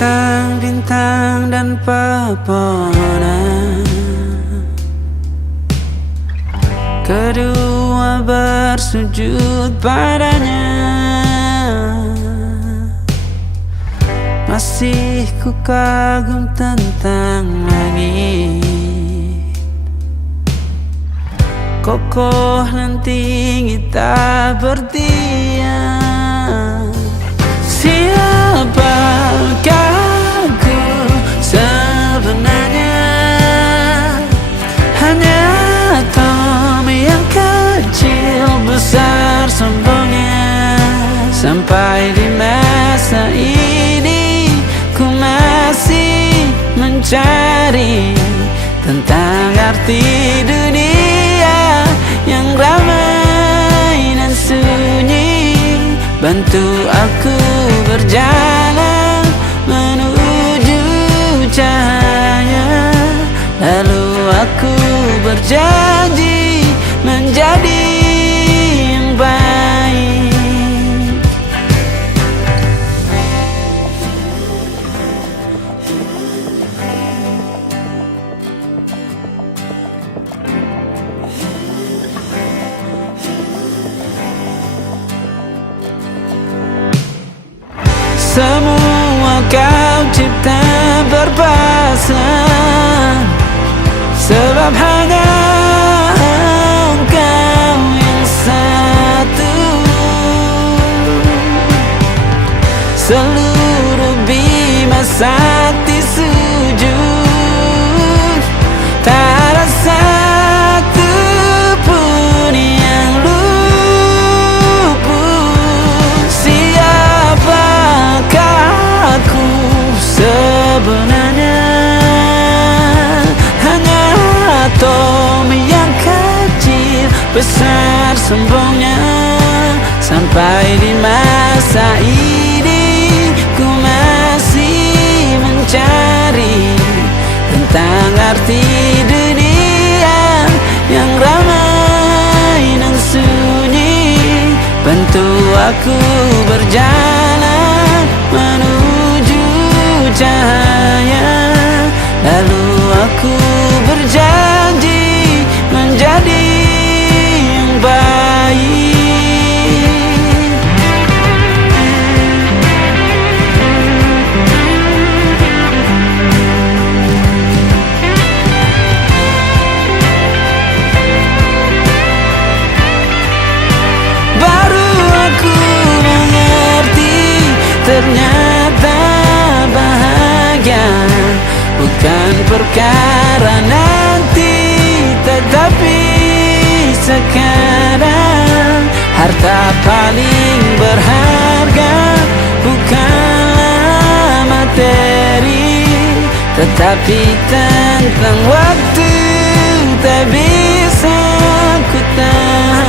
bintang-bintang dan pepohonan, kedua bersujud padanya. Masih ku kagum tentang langit, kokoh dan tinggi tak bertiang. Siapakah aku sebenarnya? Hanya Tom yang kecil besar sombongnya. Sampai di masa ini ku masih mencari tentang arti dunia yang ramai dan sunyi. Bantu aku berjalan menuju cahaya, lalu aku berjanji menjadi yang baik. Semua kau cipta berpasang, sebab hanya engkau yang satu. Seluruh bima sakti sujud, tak ada satu pun yang luput. Siapakah aku sebenarnya? Hanya Tom yang kecil besar sombongnya. Sampai di masa ini ku masih mencari tentang arti dunia yang ramai dan sunyi. Bantu aku berjalan menuju cahaya, lalu aku berjanji menjadi yang baik. Baru aku mengerti, ternyata bahagia bukan perkara nanti, tetapi sekarang. Harta paling berharga bukanlah materi, tetapi tentang waktu tak bisa ku tahan.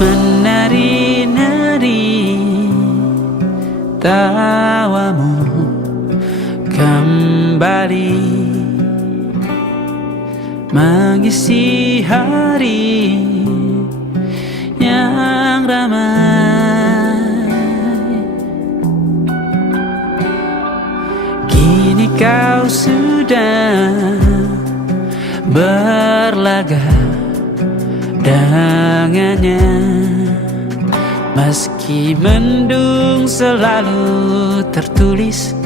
Menari-nari tawamu kembali mengisi hari yang ramai. Kini kau sudah berlaga dengannya, meski mendung selalu tertulis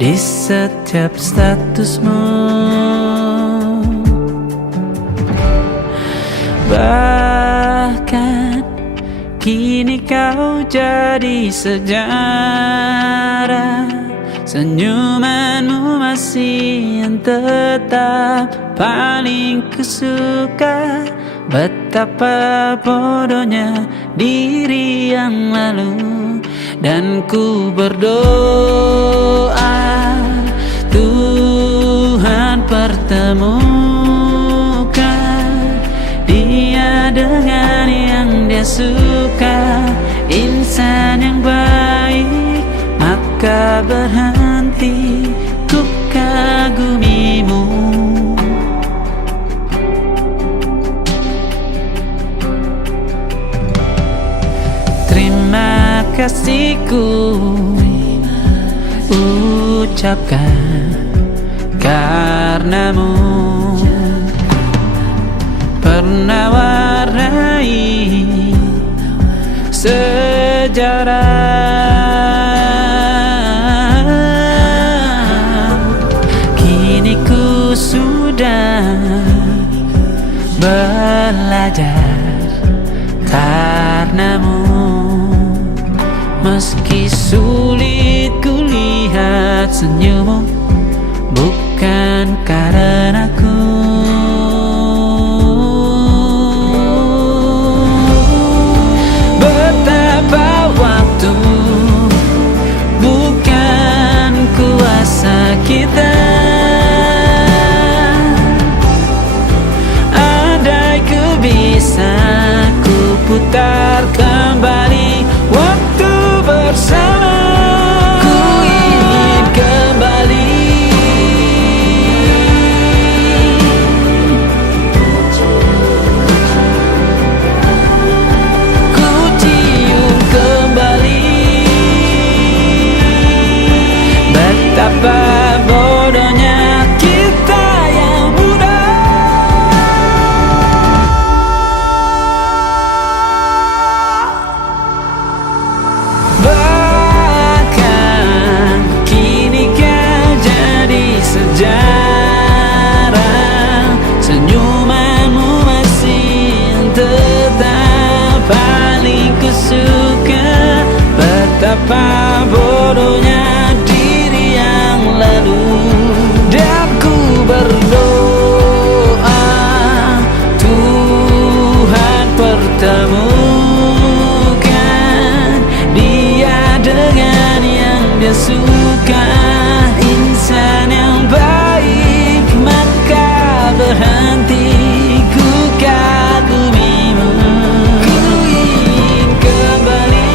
di setiap statusmu. Bahkan kini kau jadi sejarah, senyumanmu masih yang tetap paling kusuka. Betapa bodohnya diri yang lalu dan ku berdoa Tuhan pertemukan dia dengan yang dia suka, insan yang baik, maka berhenti ku kagumimu. Terima kasihku ucapkan karenamu pernah warnai sejarah. Kini ku sudah belajar karenamu. Meski sulit ku lihat senyummu, bukan karenaku. Betapa waktu bukan kuasa kita. Andai ku bisa ku putar kembali waktu bersama, ku ingin kembali. Ku cium kembali betapa bodohnya kita yang muda. Bahkan kini kau jadi sejarah, senyumanmu masih tetap paling kusuka. Betapa bodohnya diri yang lalu, dan ku berdoa Tuhan pertemukan dia dengan yang dia suka, insan yang baik, maka berhenti ku kagumimu. Ku ingin kembali,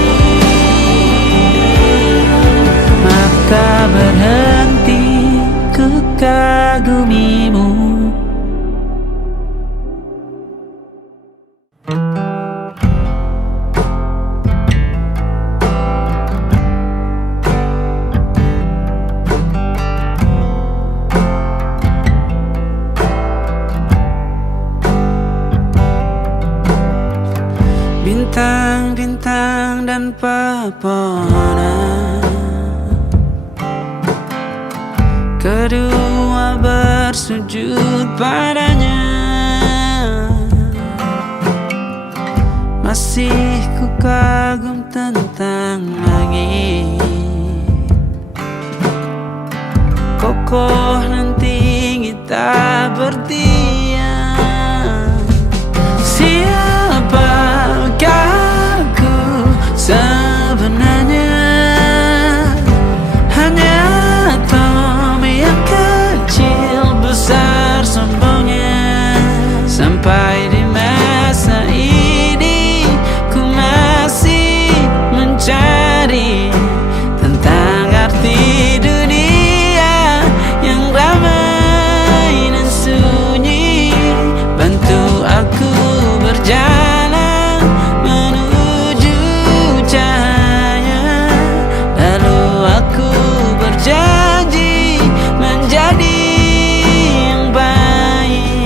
maka berhenti ku kagumimu. Bintang-bintang dan pepohonan, kedua bersujud padanya. Masih ku kagum tentang langit, kokoh dan tinggi tak bertiang. Siapakah aku sebenarnya? Hanya atom yang kecil besar sombongnya. Sampai di masa ini ku masih mencari tentang arti dunia yang ramai dan sunyi. Bantu aku berjalan menuju cahaya, lalu aku berjanji menjadi yang baik.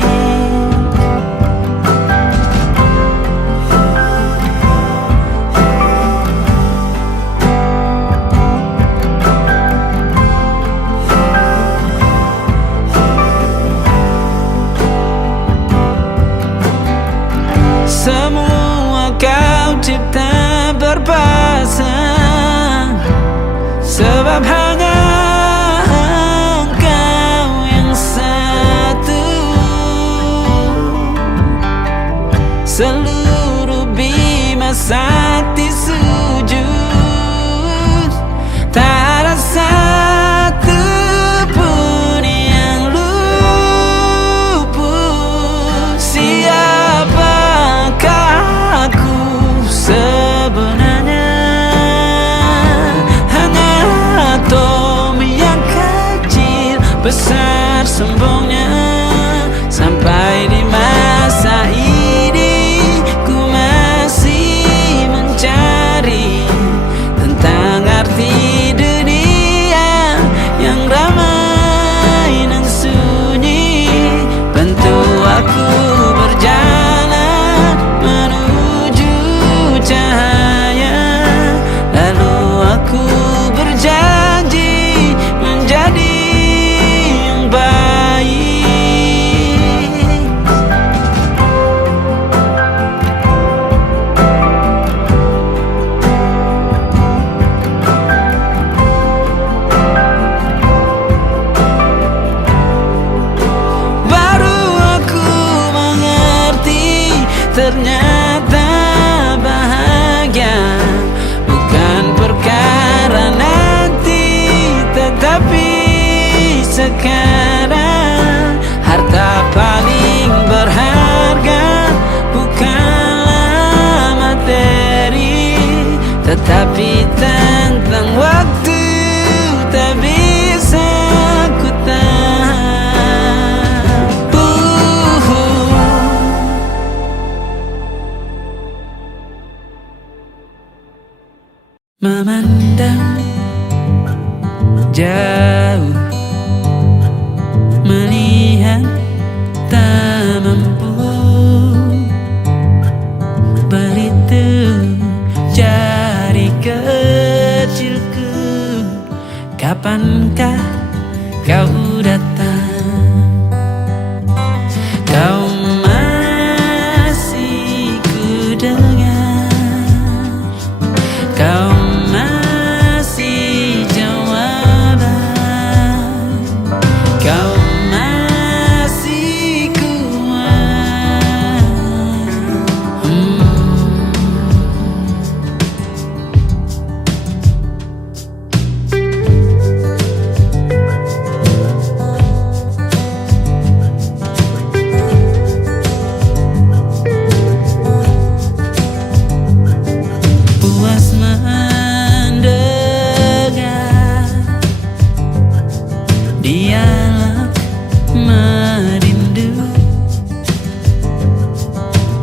Semua kau cipta berpasang, sebab hanya engkau yang satu. Seluruh bima sakti sujud tetapi tentang waktu tak bisa ku tahan. Memandang jauh, melihat tak mampu, berituh jari kecilku. Kapankah kau datang? Kau masih ku dengar, kau masih jawaban, kau masih kuat. Puas mendengar dialog merindu,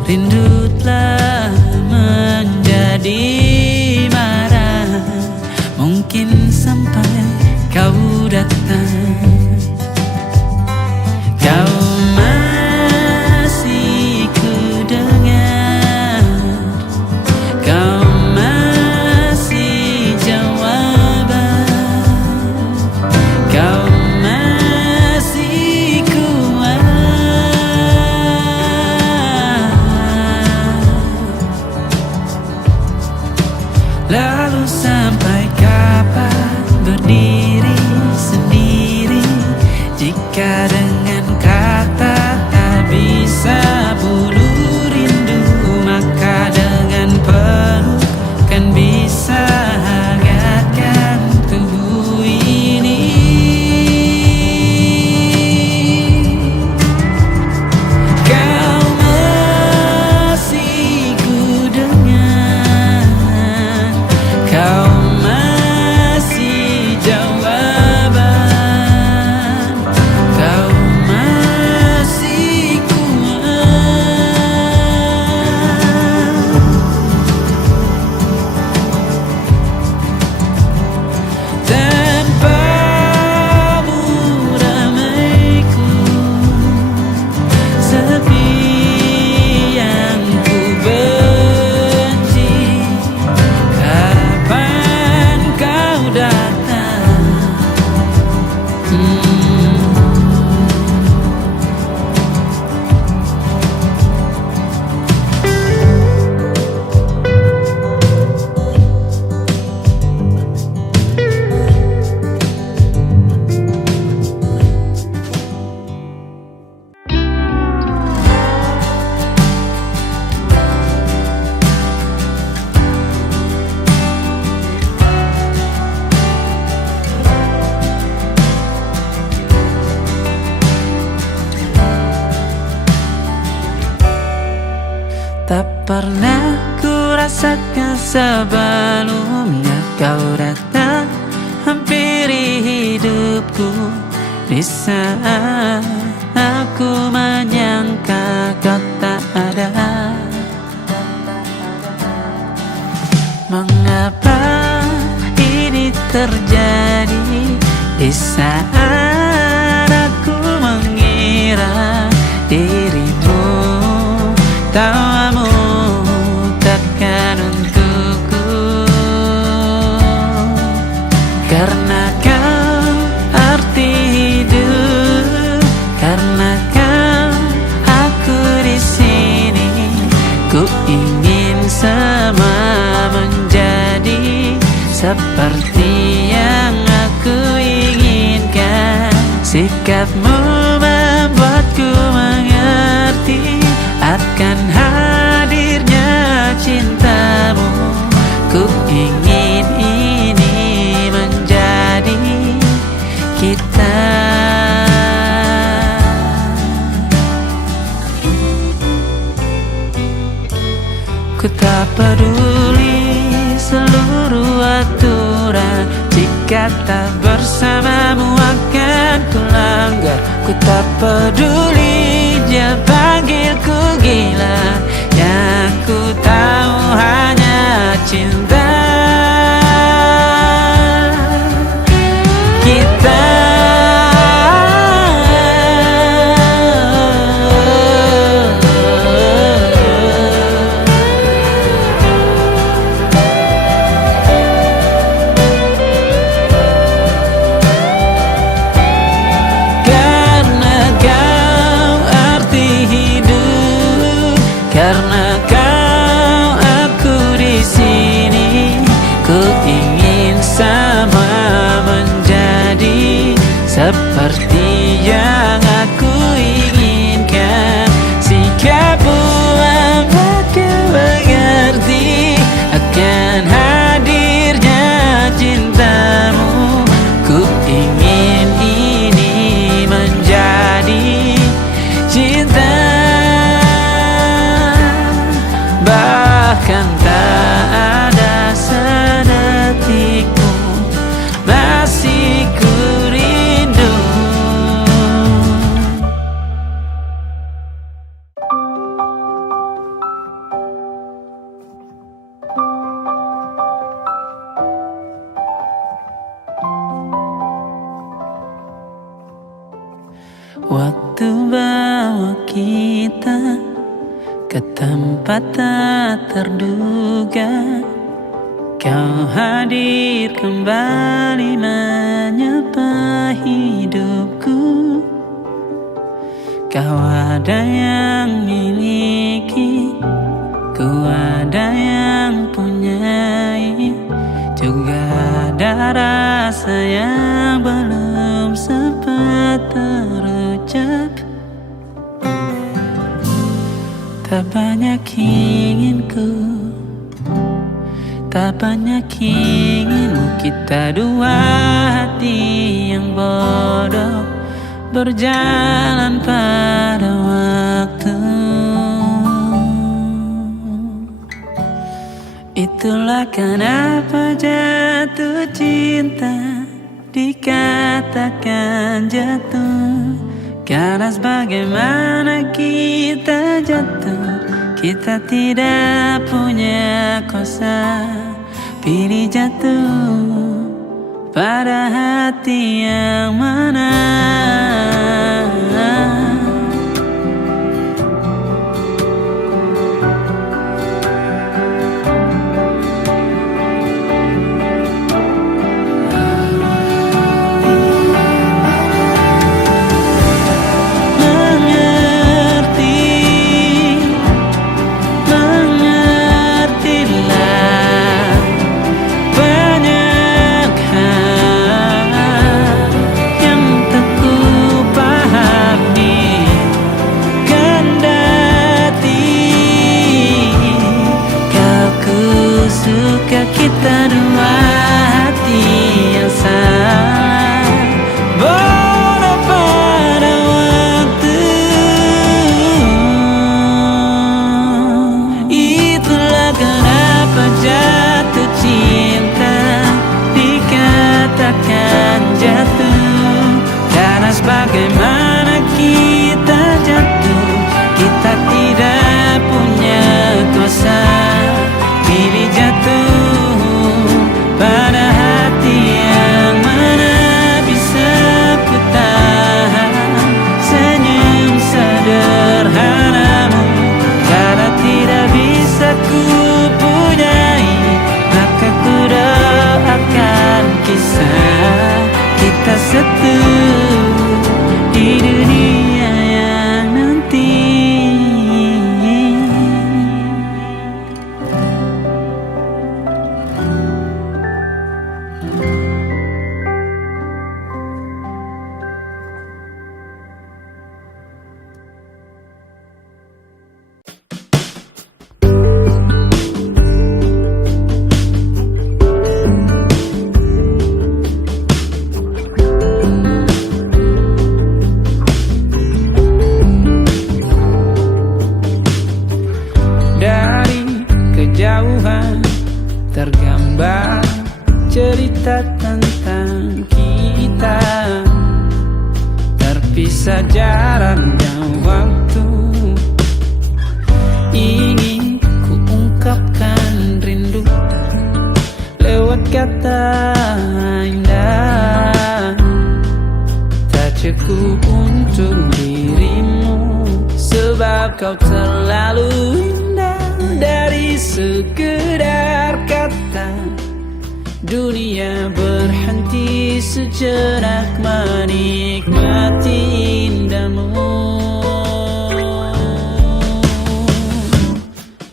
rindu telah menjadi marah. Mungkin sampai kau datang, kau masih ku dengar, kau masih jawaban, kau masih kuat. Lalu sampai kapan berdiri sendiri, jika dengan kata tak bisa bunuh rindu, maka dengan peluk kan bisa hangatkan tubuh ini. Kau masih ku dengar, kau masih jawaban, kau masih kuat. Tanpamu ramaiku, sepi yang ku benci. Kapan kau datang? Tak pernah ku rasakan sebelumnya kau datang hampiri hidupku, di saat aku menyangka kau tak ada. Mengapa ini terjadi di saat aku mengira dirimu, tawamu takkan untukku, karena kau arti hidup, karena kau aku di sini. Ku ingin semua menjadi seperti yang aku inginkan. Sikapmu membuatku mengerti akan hadirnya cintamu. Ku ingin ini menjadi kita. Ku tak peduli seluruh kata bersamamu akan kulanggar. Ku tak peduli dia panggilku gila, yang ku tahu hanya cinta kita. Karena kau aku di sini, ku ingin sama menjadi seperti yang aku inginkan. Sikapmu membuatku mengerti akan hadirnya cintamu. Ku ingin ini menjadi cinta, bahkan tak ada sedetikmu masih ku rindu. Waktu bawa kita ke tempat tak terduga, kau hadir kembali menyapa hidupku. Kau ada yang miliki, ku ada yang punyai, juga ada rasa yang belum sempat terucap. Tak banyak inginku, tak banyak inginmu. Kita dua hati yang bodoh berjalan pada waktu. Itulah kenapa jatuh cinta dikatakan jatuh. Karena bagaimana kita jatuh, kita tidak punya kuasa. Pilih jatuh pada hati yang mana. Kita dua hati yang sama, bodoh pada waktu. Itulah kenapa jatuh cinta dikatakan jatuh. Karena bagaimana kita jatuh, kita tidak punya kuasa. Pilih jatuh pada hati yang mana. Bisa ku tahan senyum sederhanamu. Karena tidak bisa ku punyai, maka ku doakan kisah kita satu di dunia yang nanti. Dari kejauhan tergambar cerita tentang kita, terpisah jaraknya waktu. Ingin ku ungkapkan rindu lewat kata indah, tak cukup untuk dirimu, sebab kau terlalu indah. Dari sekedar kata, dunia berhenti sejenak menikmati indahmu.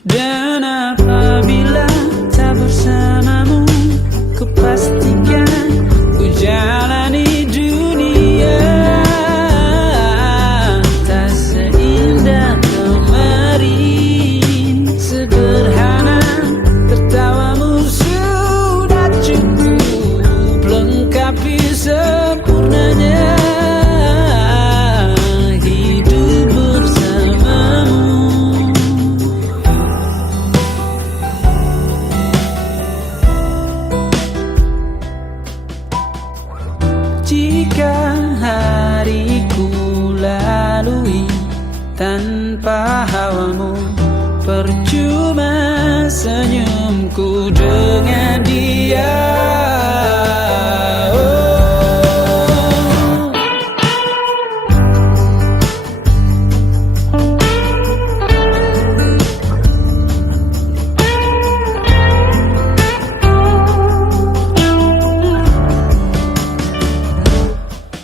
Dan apabila tak bersamamu, ku pastikan ku jalani dunia tak seindah kemarin. Sederhana, tertawamu sudah cukup lengkapi sempurnanya hidup bersamamu. Jika hariku lalui tanpa hawamu, percuma senyumku dengan dia.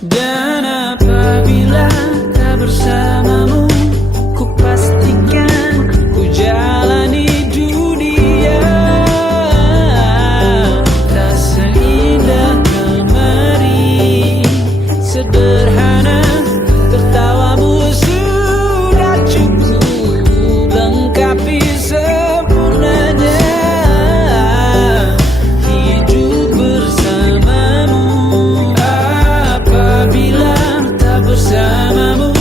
Dan apabila tak bersamamu, ku pastikan ku jalani dunia tak seindah kemarin. Sederhana, tertawamu sudah cukup lengkapi sempurnanya hidup bersamamu. Apabila tak bersamamu,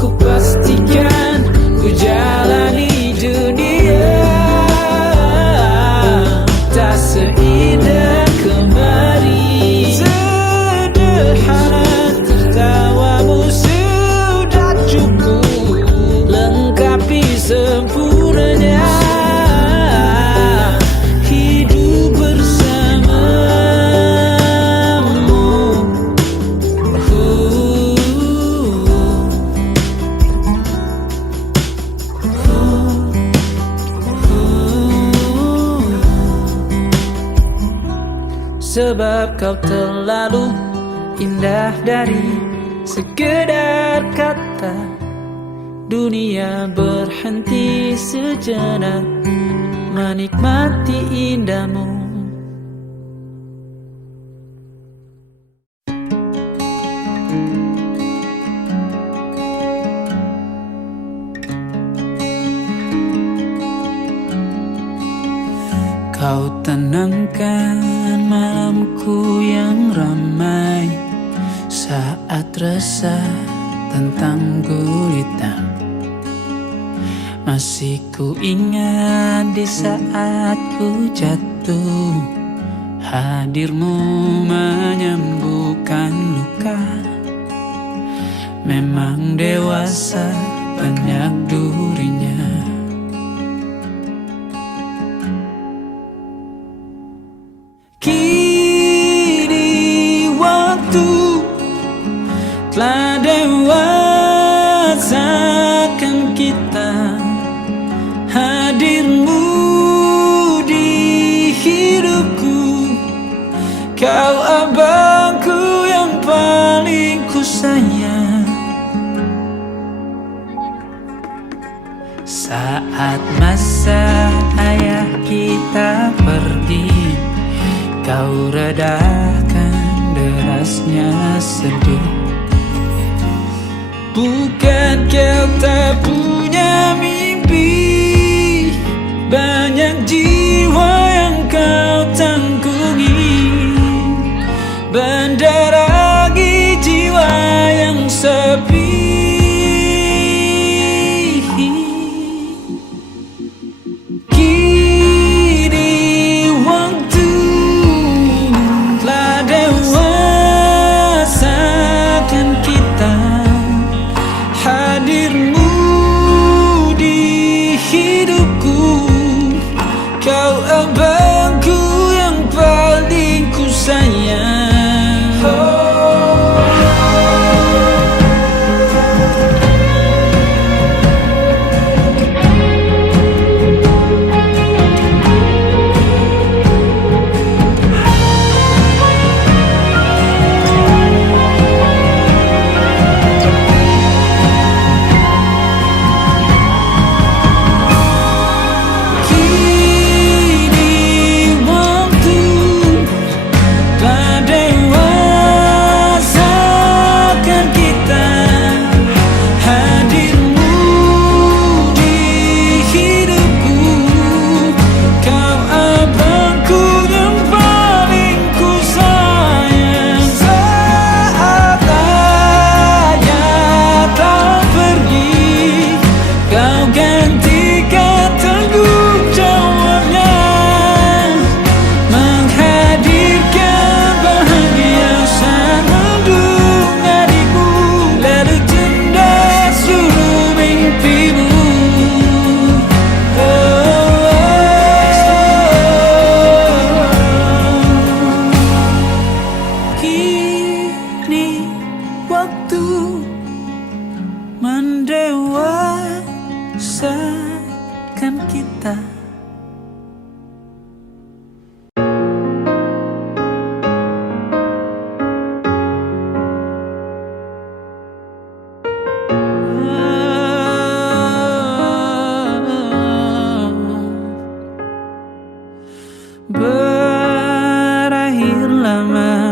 ku pastikan ku jalani dunia tak seindah kemarin. Sederhana, tertawamu sudah cukup lengkapi sempurnanya hidup bersamamu. Sebab kau terlalu indah dari sekedar kata, dunia berhenti sejenak menikmati indahmu. Kau tenangkan malamku yang ramai saat resah tentang gulita. Masih ku ingat di saat ku jatuh, hadirmu menyembuhkan luka. Memang dewasa banyak durinya. Kini waktu telah dewasakan kita. Hadirmu di hidupku, kau abangku yang paling ku sayang. Saat masa ayah kita pergi, kau redakan derasnya sedih. Bukan kau tak punya mimpi, banyak jiwa yang kau tanggungi. Mendarangi jiwa yang sepi. Kini waktu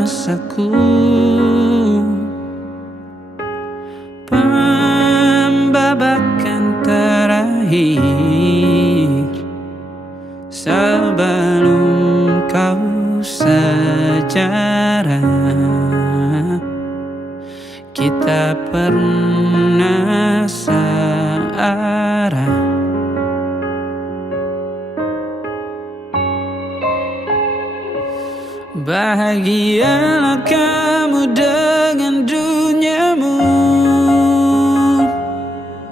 rasaku. Pembabakan terakhir sebelum kau sejarah, kita pernah searah. Bahagialah kamu dengan duniamu,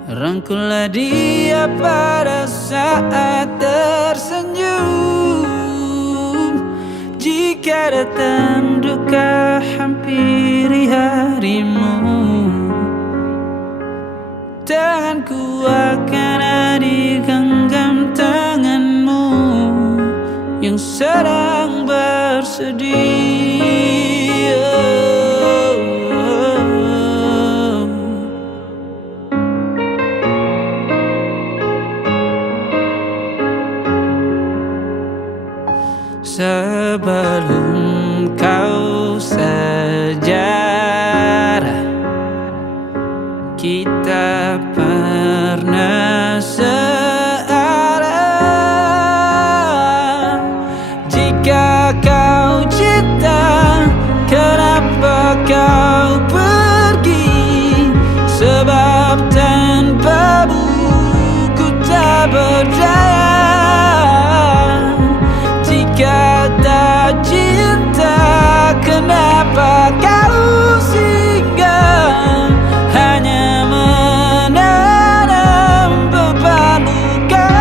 rangkullah dia pada saat tersenyum. Jika datang duka hampiri harimu, tanganku akan ada genggam tanganmu yang sedang bersedih. Sebelum kau sejarah, kita pernah searah. Jika kau cinta, kenapa kau pergi? Sebab tanpamu ku tak berdaya. Jika tak cinta, kenapa kau singgah? Hanya menanam beban luka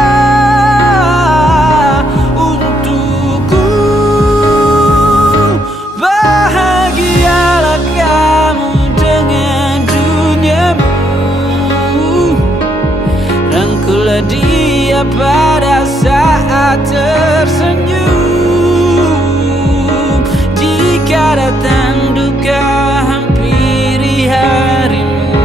untukku. Bahagialah kamu dengan duniamu, rangkullah dia pada saat tersenyum. Jika datang duka hampiri harimu,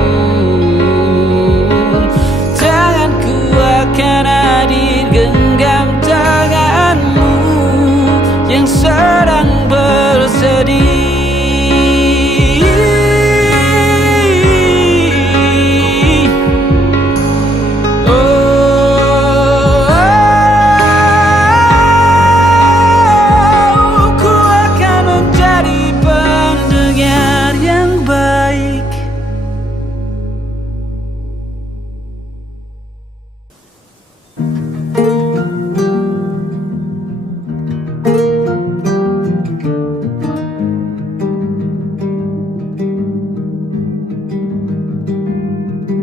tanganku akan hadir genggam tanganmu yang sedang bersedih.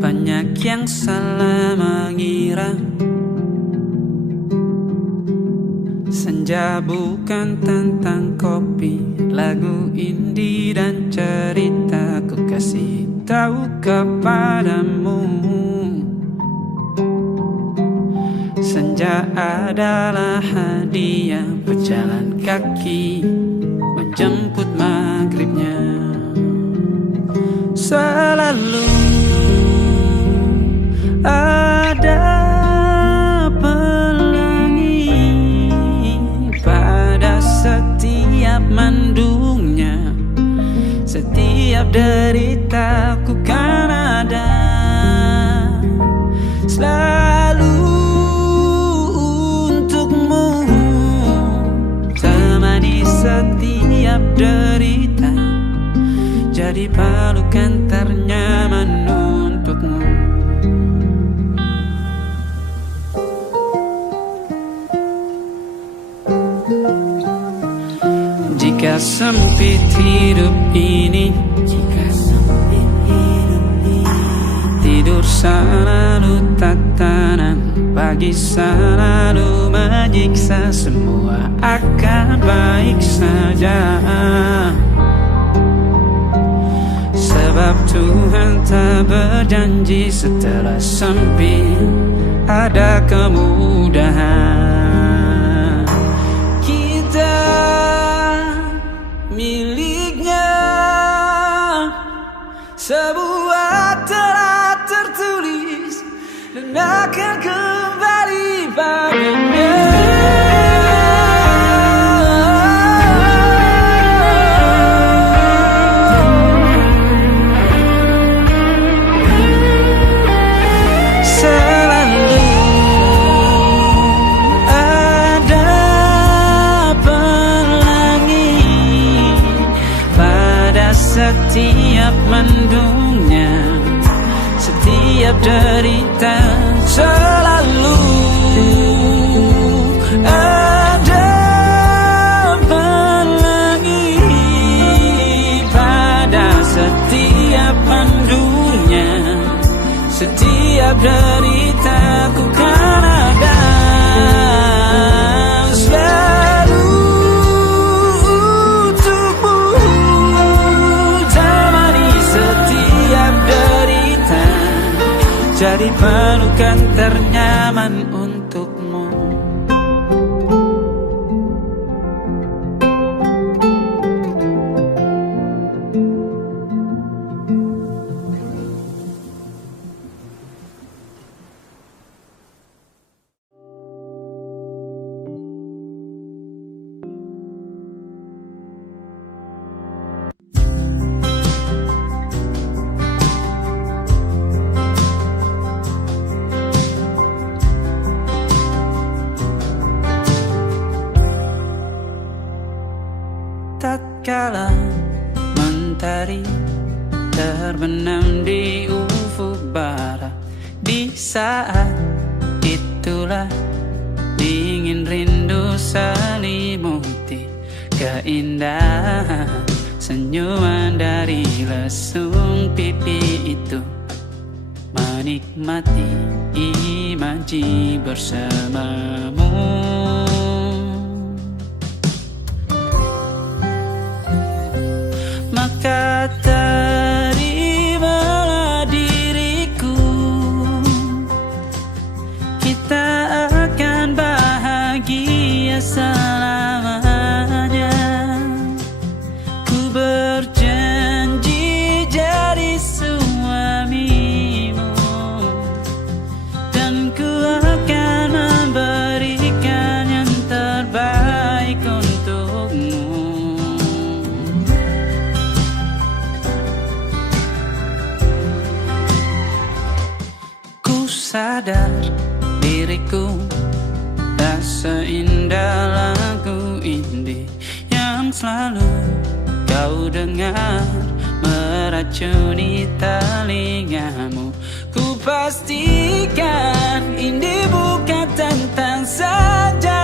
Banyak yang salah mengira senja bukan tentang kopi, lagu indie dan cerita. Ku kasih tahu kepadamu, senja adalah hadiah berjalan kaki menjemput maghribnya. Selalu ada pelangi pada setiap mendungnya. Setiap derita ku kan ada selalu untukmu, temani setiap derita, jadi pelukan ternyaman untukmu. Jika sempit hidup ini, tidur selalu tatanan, pagi selalu menyiksa, semua akan baik saja. Sebab Tuhan tak berjanji setelah sempit ada kemudahan. Kita miliknya, sebuah telah tertulis dan akan kembali padanya. setiap mendungnya, setiap derita selalu ada pelangi pada setiap mendungnya, setiap derita ku kan ada selalu untukmu, temani setiap derita, jadi pelukan ternyaman untukmu. Tatkala mentari terbenam di ufuk barat, di saat itulah dingin rindu selimuti keindahan senyuman dari lesung pipi itu, menikmati imaji bersamamu. Maka terimalah diriku, kita akan bahagia selamanya. Ku berjanji jadi suamimu, dan ku akan memberikan yang terbaik untukmu. Sadar diriku tak seindah lagu indie yang selalu kau dengar meracuni telingamu. Ku pastikan indie bukan tentang saja